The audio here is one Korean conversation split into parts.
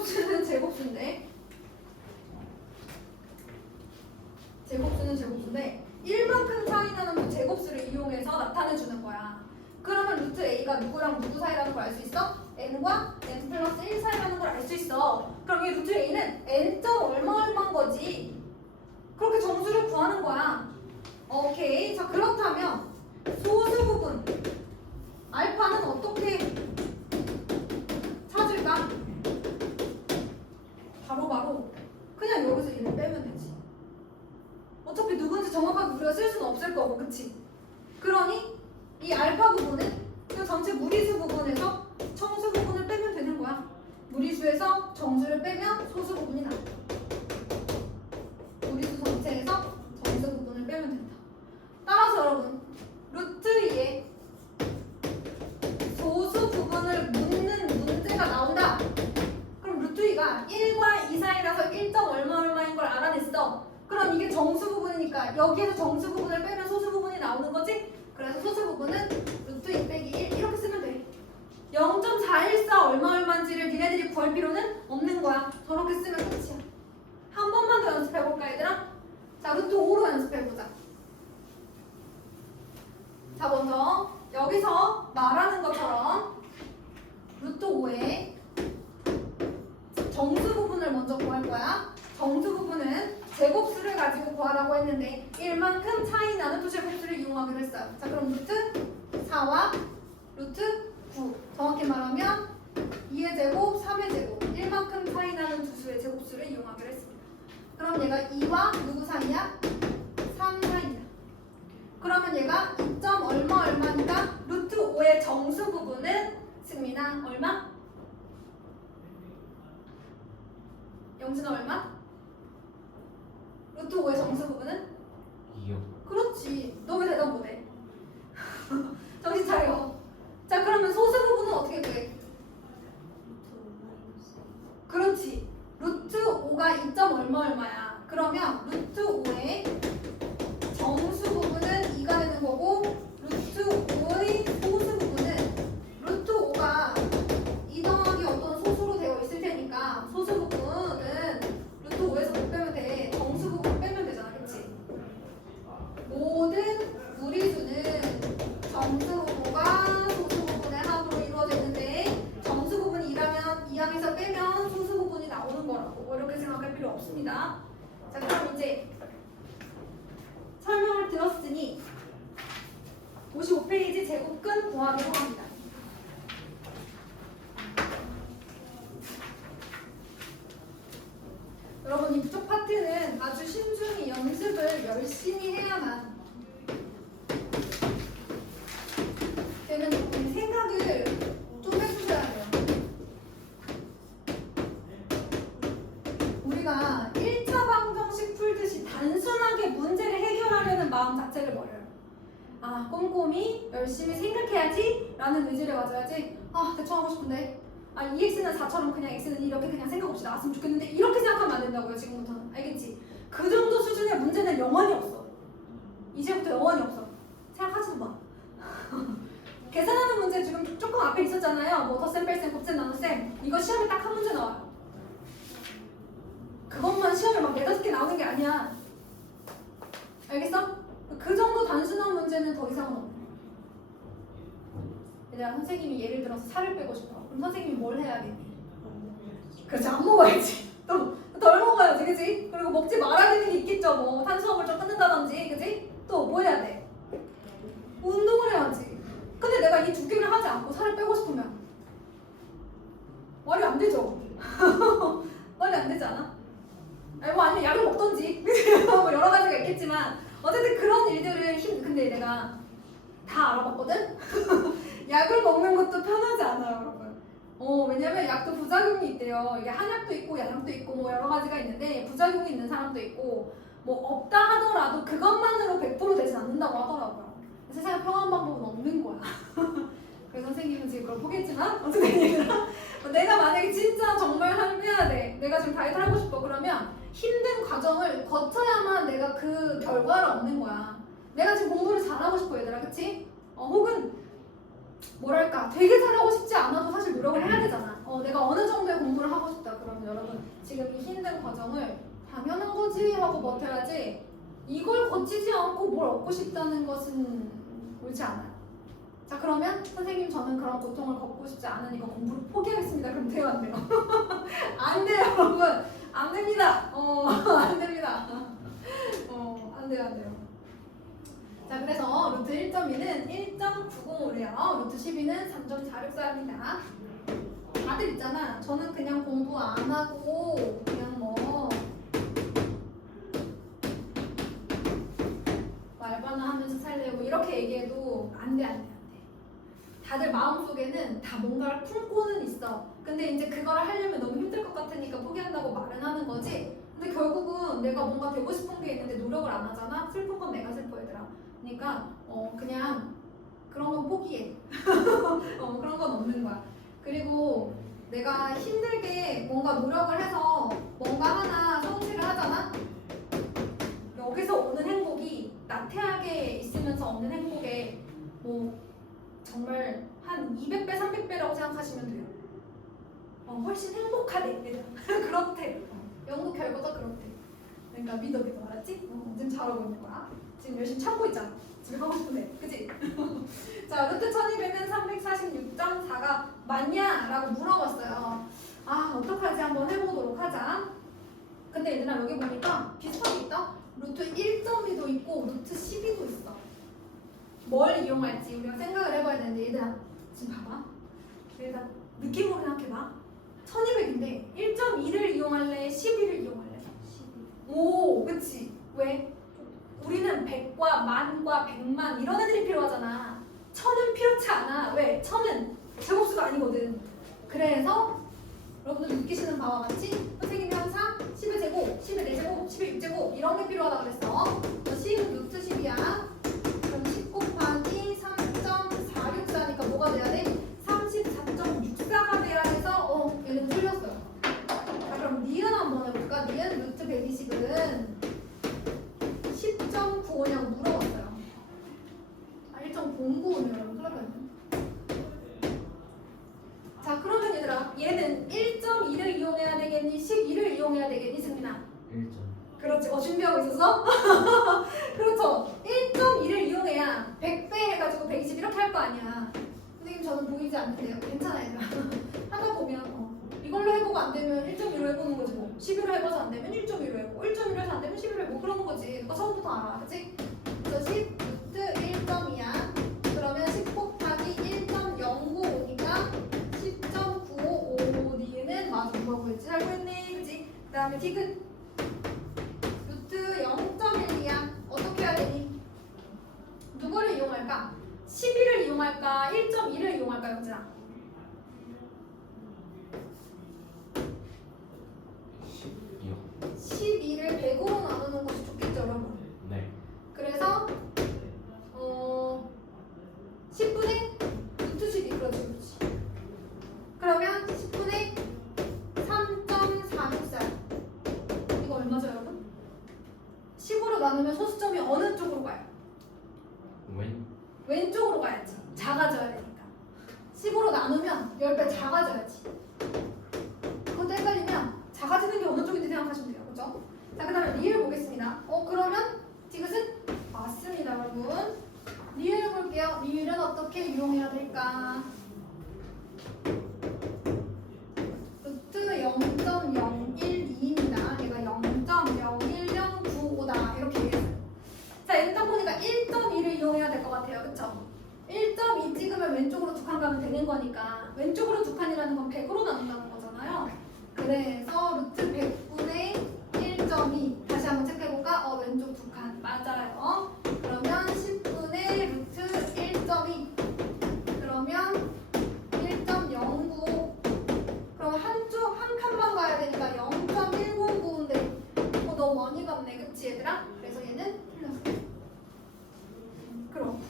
제곱수는 제곱수인데 제곱수인데 1만큼 차이 나는 그 제곱수를 이용해서 나타내주는 거야. 그러면 루트 a가 누구랑 누구 사이라는 걸 알 수 있어? n과 n 플러스 1 사이라는 걸 알 수 있어. 그럼 이 루트 a는 n점 얼마인 거지. 그렇게 정수를 구하는 거야. 오케이. 자, 그렇다면 소수 부분 알파는 어떻게 찾을까? 바로 그냥 여기서 1을 빼면 되지. 어차피 누군지 정확하게 우리가 쓸 수는 없을 거고, 그치? 그러니 이 알파 부분은 이 전체 무리수 부분에서 정수 부분을 빼면 되는 거야. 무리수에서 정수를 빼면 소수 부분이 나와. 무리수 전체에서 정수 부분을 빼면 된다. 따라서 여러분, 루트 2에 소수 부분을 묻는 문제가 나온다. 그럼 루트 2가 1과 2 사이라서 1점 얼마인 걸 알아냈어. 그럼 이게 정수 부분이니까 여기에서 정수 부분을 빼면 소수 부분이 나오는 거지? 그래서 소수 부분은 루트 2 빼기 1 이렇게 쓰면 돼. 0.414 얼마인지를 니네들이 구할 필요는 없는 거야. 저렇게 쓰면 끝이야. 한 번만 더 연습해볼까 얘들아? 자, 루트 5로 연습해보자. 자, 먼저 여기서 말하는 것처럼 루트 5에 정수 부분을 먼저 구할 거야. 정수 부분은 제곱수를 가지고 구하라고 했는데 1만큼 차이 나는 두 제곱수를 이용하기로 했어요. 자, 그럼 루트 4와 루트 9 정확히 말하면 2의 제곱, 3의 제곱 1만큼 차이 나는 두 수의 제곱수를 이용하기로 했습니다. 그럼 얘가 2와 누구 사이야? 3 사이야. 그러면 얘가 2점 얼마니까 루트 5의 정수 부분은 승민아 얼마? 영진아 얼마? 루트 5의 정수 부분은? 2요. 그렇지. 너 왜 대답 못해? 정신 차려. 자, 그러면 소수 부분은 어떻게 구해? 그렇지. 루트 5가 2점 얼마야? 그러면 루트 5의 정수 부분은 2가 되는 거고 루트 5의 소수 부분은 루트 5가 2 더하기 어떤 소수로 되어 있을 테니까 소수 부분은 루트 5에서 못 빼면 돼. 정수 부분 빼면 되잖아. 그치? 모든 무리수는 정수 부분과 소수 부분의 합으로 이루어져 있는데 정수 부분이 2라면 2항에서 빼면 소수 부분이 나오는 거라고. 뭐 이렇게 생각할 필요 없습니다. 자, 그럼 이제 설명을 들었으니 55페이지 제곱근 구하기로 합니다. 여러분, 이쪽 파트는 아주 신중히 연습을 열심히 해야만 되는 부분이 생각을 좀 해주셔야 돼요. 우리가 1차 방정식 풀듯이 단순하게 문제를 해결하려는 마음 자체를 버려요. 아, 꼼꼼히 열심히 생각해야지 라는 의지를 가져야지. 아, 대충 하고 싶은데 아, 2x는 4처럼 그냥 x는 이렇게 그냥 생각 없이 나왔으면 좋겠는데 이렇게 생각하면 안 된다고요. 지금부터는. 알겠지? 그 정도 수준의 문제는 영원히 없어. 이제부터 영원히 없어. 생각하지도 마. 계산하는 문제 지금 조금 앞에 있었잖아요. 뭐 덧셈, 뺄셈, 곱셈, 나눗셈. 이거 시험에 딱 한 문제 나와요. 그것만 시험에 막 4-5개 나오는 게 아니야. 알겠어? 그 정도 단순한 문제는 더 이상은 없네. 얘들아, 선생님이 예를 들어서 살을 빼고 싶어. 그럼 선생님이 뭘 해야겠니? 그렇지, 안 먹어야지. 또 덜 먹어야지, 그치? 그리고 먹지 말아야 되는 게 있겠죠. 뭐 탄수화물 좀 끊는다든지, 그치? 또 뭐 해야 돼? 운동을 해야지. 근데 내가 이 두 개를 하지 않고 살을 빼고 싶으면 말이 안 되죠? 말이 안 되지 않아? 아니, 뭐 아니면 약을 먹던지 뭐 여러 가지가 있겠지만 어쨌든 그런 일들을 근데 내가 다 알아봤거든? 약을 먹는 것도 편하지 않아요, 여러분. 왜냐면 약도 부작용이 있대요. 이게 한약도 있고 양약도 있고 뭐 여러 가지가 있는데 부작용이 있는 사람도 있고 뭐 없다 하더라도 그것만으로 100% 되진 않는다고 하더라고요. 세상에 평화한 방법은 없는 거야. 그래서 선생님은 지금 그걸 포기했지만 어쨌든 얘들아, 내가 만약에 진짜 정말 해야 돼, 내가 지금 다이어트를 하고 싶어 그러면 힘든 과정을 거쳐야만 내가 그 결과를 얻는 거야. 내가 지금 공부를 잘하고 싶어 얘들아, 그치? 혹은 뭐랄까 되게 잘하고 싶지 않아도 사실 노력을 해야 되잖아. 내가 어느 정도의 공부를 하고 싶다 그러면 여러분 지금 이 힘든 과정을 당연한 거지 하고 버텨야지 이걸 거치지 않고 뭘 얻고 싶다는 것은 옳지 않아요. 자 그러면 선생님 저는 그런 고통을 겪고 싶지 않으니까 공부를 포기하겠습니다. 그럼 돼요 안 돼요? 안 돼요 여러분. 안 됩니다. 안 됩니다. 안 돼요 안 돼요. 자 그래서 루트 1.2는 1.905래요. 루트 12는 3.464입니다. 다들 있잖아. 저는 그냥 공부 안 하고 그냥 뭐 말바나 하면서 살려고 이렇게 얘기해도 안 돼, 안 돼, 안 돼. 다들 마음속에는 다 뭔가를 품고는 있어. 근데 이제 그거를 하려면 너무 힘들 것 같으니까 포기한다고 말은 하는 거지. 근데 결국은 내가 뭔가 되고 싶은 게 있는데 노력을 안 하잖아. 슬픈 건 내가 슬퍼 얘들아. 그러니까 그냥 그런 건 포기해. 그런 건 없는 거야. 그리고 내가 힘들게 뭔가 노력을 해서 뭔가 하나 성취를 하잖아. 여기서 오는 행복이 나태하게 있으면서 얻는 행복에 뭐 정말 한 200배, 300배라고 생각하시면 돼요. 훨씬 행복하대 얘들아. 그렇대. 연구 결과가 그렇대. 그러니까 믿어 알았지? 지금 잘하고 있는 거야. 지금 열심히 참고 있잖아. 집에 가고 싶은데 그치? 자 루트 1200은 346.4가 맞냐? 라고 물어봤어요. 아 어떡하지? 한번 해보도록 하자. 근데 얘들아 여기 보니까 비슷한 게 있다. 루트 1.2도 있고 루트 12도 있어. 뭘 이용할지 우리가 생각을 해봐야 되는데 얘들아 지금 봐봐. 얘들아 느낌으로 생각해봐. 1200인데 1.2를 이용할래? 12를 이용할래? 12. 오 그치? 왜? 우리는 100과 만과 100만 이런 애들이 필요하잖아. 1000은 필요치 않아. 왜? 1000은 제곱수가 아니거든. 그래서 여러분들 느끼시는 바와 같이 선생님이 항상 10의 제곱, 10의 4제곱, 10의 6제곱 이런 게 필요하다 그랬어. 10 루트 10이야. 그럼 10 곱하기 3.464니까 뭐가 돼야 돼? 34.64가 돼야 해서 얘는 틀렸어요. 자 그럼 니은 한번 해볼까? 니은 루트 120은 10.95냐고 물어봤어요. 1.095는 여러분 큰일 났네. 자 그러면 얘들아 얘는 1.2를 이용해야 되겠니? 12를 이용해야 되겠니? 승민아 1점. 그렇지. 준비하고 있었어? 그렇죠. 1.2를 이용해야 100배 해가지고 120 이렇게 할 거 아니야. 선생님 저는 보이지 않는데요. 괜찮아 얘들아. 하다 보면 이걸로 해보고 안 되면 1.2로 해보는 거지 뭐. 11로 해봐서 안 되면 1.2로 해보고 1.2로 해서 안 되면 11로 해보고 그러는 거지. 누가 처음부터 알아. 그치? 그래서 10 루트 1.2야. 그러면 10 곱하기 1.095니까 10.955 니은 맞아. 누가 구했지? 잘 구했네. 그치? 그 다음에 디귿 루트 0.1이야. 어떻게 해야 되니? 누구를 이용할까? 12를 이용할까? 1.2를 이용할까? 영진아 12요. 12를 100으로 나누는 것이 좋겠죠 여러분? 네. 그래서 10분의 루트 12 그렇지. 그러면 10분의 3.464 이거 얼마죠 여러분? 10으로 나누면 소수점이 어느 쪽으로 가요? 왼쪽으로 가야지. 작아져야 되니까. 10으로 나누면 10배 작아져야지. 그것도 헷갈리면 작아지는 게 어느 쪽인지 생각하시면 돼요. 그죠? 자, 그 다음에 리을 보겠습니다. 그러면 디귿은 맞습니다, 여러분. 리을 볼게요. 리을은 어떻게 이용해야 될까? 루트 0.0125입니다. 얘가 0.01095다. 이렇게 얘기했어요. 자, 일단 보니까 1.2를 이용해야 될 것 같아요. 그쵸? 1.2 찍으면 왼쪽으로 두 칸 가면 되는 거니까 왼쪽으로 두 칸이라는 건 100으로 나눈다는 거잖아요. 그래서 루트 100분의 1.2 다시 한번 체크해볼까? 왼쪽 두 칸 맞아요. 그러면 10분의 루트 1.2 그러면 1.095 그럼 한쪽 한 칸만 가야 되니까 0.109인데 너무 많이 갔네 그치 얘들아? 그래서 얘는 틀렸어. 그럼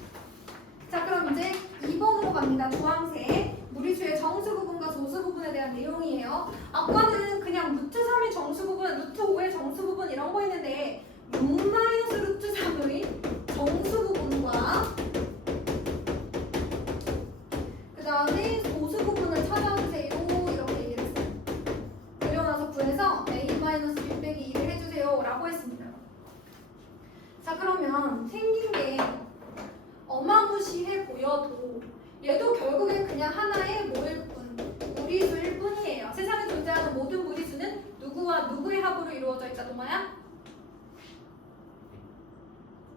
자 그럼 이제 2번으로 갑니다. 주황색 무리수의 정수 부분과 소수 부분에 대한 내용이에요. 아까는 그냥 루트 3의 정수 부분, 루트 5의 정수 부분 이런 거 있는데 6 루트 3의 정수 부분과 그 다음에 소수 부분을 찾아주세요 이렇게 얘기했어요. 그리고 나서 라고 했습니다. 자, 그러면 생긴 게 어마무시해 보여도 얘도 결국엔 그냥 하나의 뭐일 뿐, 무리수일 뿐이에요. 세상에 존재하는 모든 무리수는 누구와 누구의 합으로 이루어져 있다, 동아야?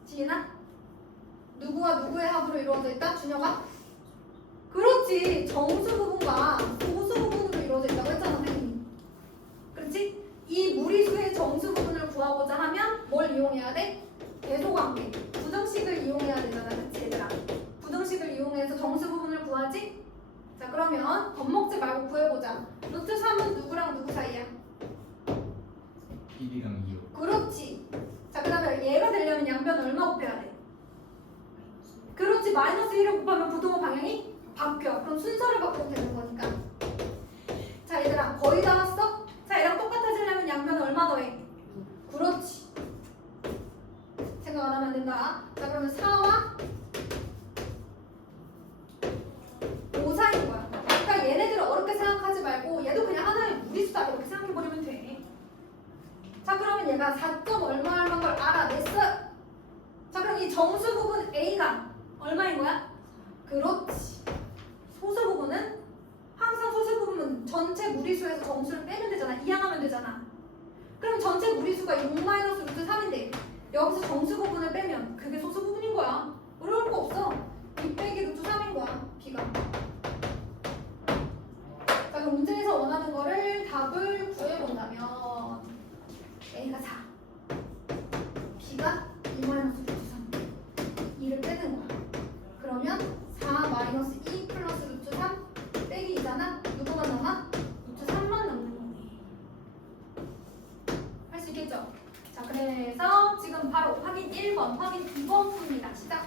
지인아? 누구와 누구의 합으로 이루어져 있다? 준혁아? 그렇지. 정수 부분과 소수 부분으로 이루어져 있다고 했잖아, 선생님이. 그렇지? 이 무리수의 정수 부분을 구하고자 하면 뭘 이용해야 돼? 대소관계. 부등식을 이용해야 되잖아, 그치 얘들아? 부등식을 이용해서 정수 부분을 구하지? 자, 그러면 겁먹지 말고 구해보자. 루트 3은 누구랑 누구 사이야? 1이랑 2요. 그렇지. 자, 그 다음에 얘가 되려면 양변 얼마 곱해야 돼? 그렇지. 마이너스 1을 곱하면 부동호 방향이 바뀌어. 그럼 순서를 바꾸면 되는 거니까. 자, 얘들아 거의 다 왔어? 자, 얘랑 똑같아지려면 양변 얼마 더해? 그렇지. 생각 안 하면 된다. 자, 그러면 4와 5 사이인 거야. 그러니까 얘네들을 어렵게 생각하지 말고 얘도 그냥 하나의 무리수다 이렇게 생각해버리면 돼. 자, 그러면 얘가 4점 얼마인 걸 알아냈어. 자, 그럼 이 정수 부분 A가 얼마인 거야? 그렇지. 소수 부분은 항상 소수 부분은 전체 무리수에서 정수를 빼면 되잖아. 이항하면 되잖아. 그럼 전체 무리수가 6-루트3인데 여기서 정수 부분을 빼면 그게 소수 부분인 거야. 어려울 거 없어. 6 빼기 루트 3인 거야. B가. 자, 그럼 문제에서 원하는 거를 답을 구해본다면 A가 4, B가 2-루트 3, 2를 빼는 거야. 그러면 4-2 플러스 루트 3 빼기 2잖아. 누구만 남아? 루트 3만 남는 거네. 할 수 있겠죠? 자, 그래서 지금 바로 확인 1번, 확인 2번 풉니다. 시작.